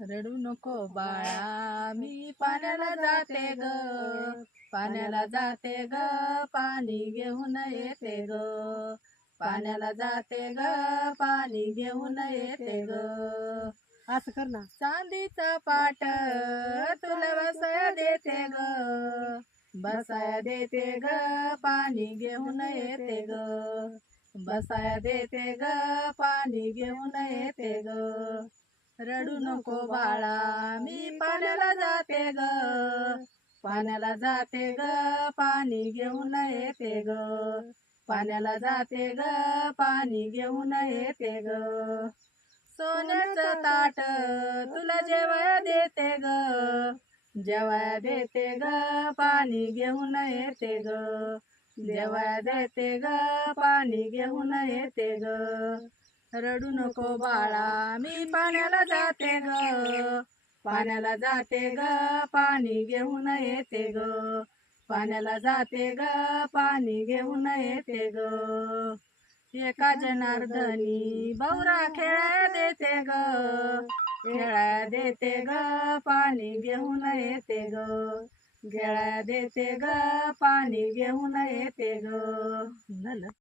रडू नको बाळा मी पाण्याला जाते ग. पाण्याला जाते ग. पाणी घेऊन येते ग. पाण्याला जाते ग. पाणी घेऊन येते ग. असं कर ना. चांदीचा पाट तुला बसाया देते ग. बसाया देते ग. पाणी घेऊन येते ग. बसाया देते ग. पाणी घेऊन येते ग. रडू नको बाळा मी पाण्याला जाते ग. पाण्याला जाते ग पाणी घेऊन येते ग. पाण्याला जाते ग पाणी घेऊन येते ग. सोन्याचं ताट तुला जेवाया देते ग. जेवाया देते ग पाणी घेऊन येते ग. जेवाया देते ग पाणी घेऊन येते ग. रडू नको बाळा मी पाण्याला जाते ग. पाण्याला जाते ग पाणी घेऊन येते ग. पाण्याला जाते ग पाणी घेऊन येते ग. एका जनार्दनी बौरा खेळा देते ग. खेळा देते ग पाणी घेऊन येते ग. खेळा देते ग पाणी घेऊन येते ग. झालं.